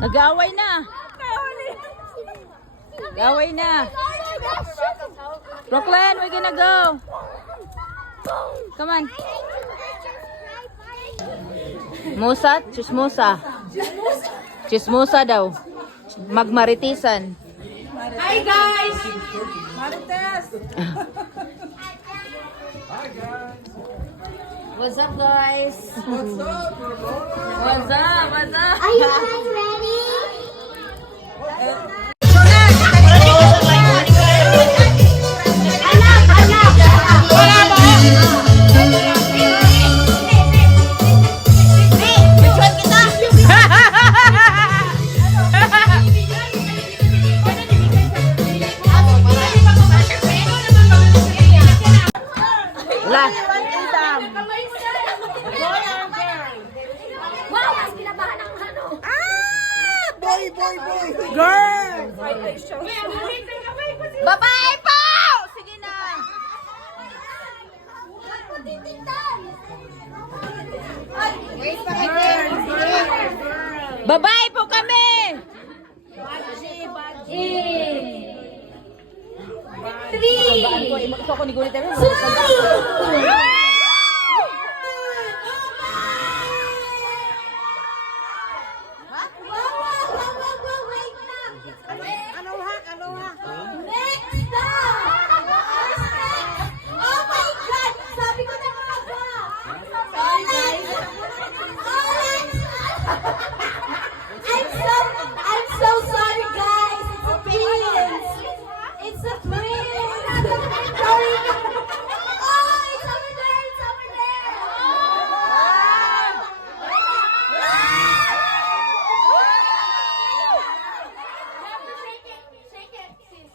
Nag-away na. Nag-away na. Brooklyn, we're gonna go. Come on. Musa? Chismosa. Chismosa daw. Magmaritisan. Hi guys! Marites! What's up, guys? What's up, What's up? What's up? Are you guys ready? Wow, mas kinabahan ang ano. Boy! Girl! Babae po! Sige na. Babae po kami! Oh my God! Sabi ko na nga ba? I'm so sorry, guys. It's a prince. Sorry. Oh, it's over there. It's over there. Shake it, sis.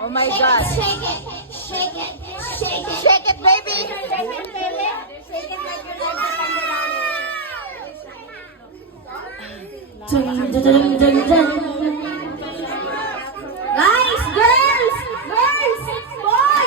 Oh my God. Shake it. Shake it. Shake it. Shake it, baby! Shake it, baby. Shake it like you're like a Guys, girls, boy,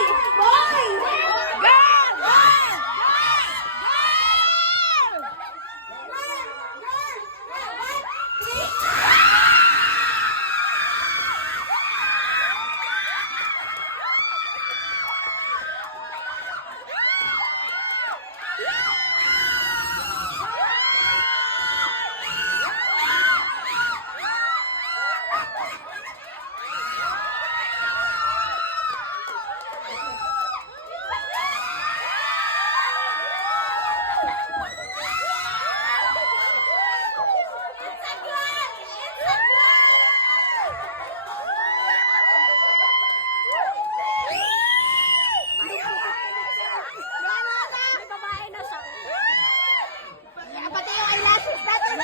pati yung eyelashes natin.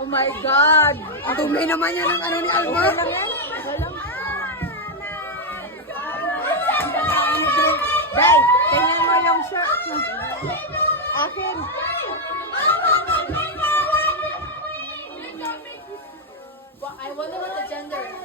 Oh my God! Ang tumay naman yan ng ano ni Alma. Guys, tingnan mo yung shirt. Akin. I wonder what the gender is.